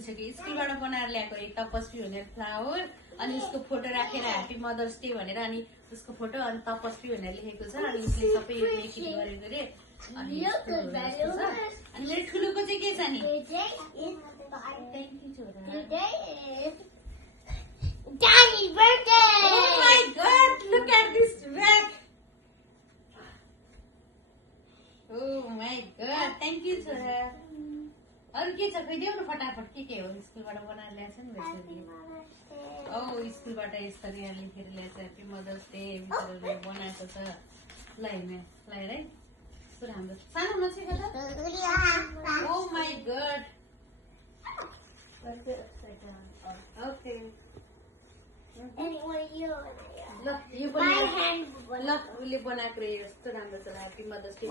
भुलिसक्यो स्कुलबाट बनाएर ल्याएको एक तपस्वी हुने फ्लावर अनि उसको फोटो राखेर ह्याप्पी मदर्स डे भनेर अनि उसको फोटो अनि तपस्वी भनेर लेखेको छ अनि उसले सबै यो मेकिङ गरेको रे अनि मेरो ठुलोको चाहिँ के छ नि Daddy's birthday! Oh my god, look at this bag. Oh my god, thank you छोरा। अरु के छ खोइदेऊ न फटाफट के हो स्कुलबाट बनाएर ल्याएछ नि बेसरी औ स्कुलबाट यसरी यहाँ लेखेर ल्याएछ ह्याप्पी मदर्स डे बिचराले बनाएको छ ल हेर्नु ल हेर है कस्तो राम्रो सानो नछिका त oh my God okay Anyone you? ल यो पनि ल उसले बनाएको रे यस्तो राम्रो छ ह्याप्पी मदर्स डे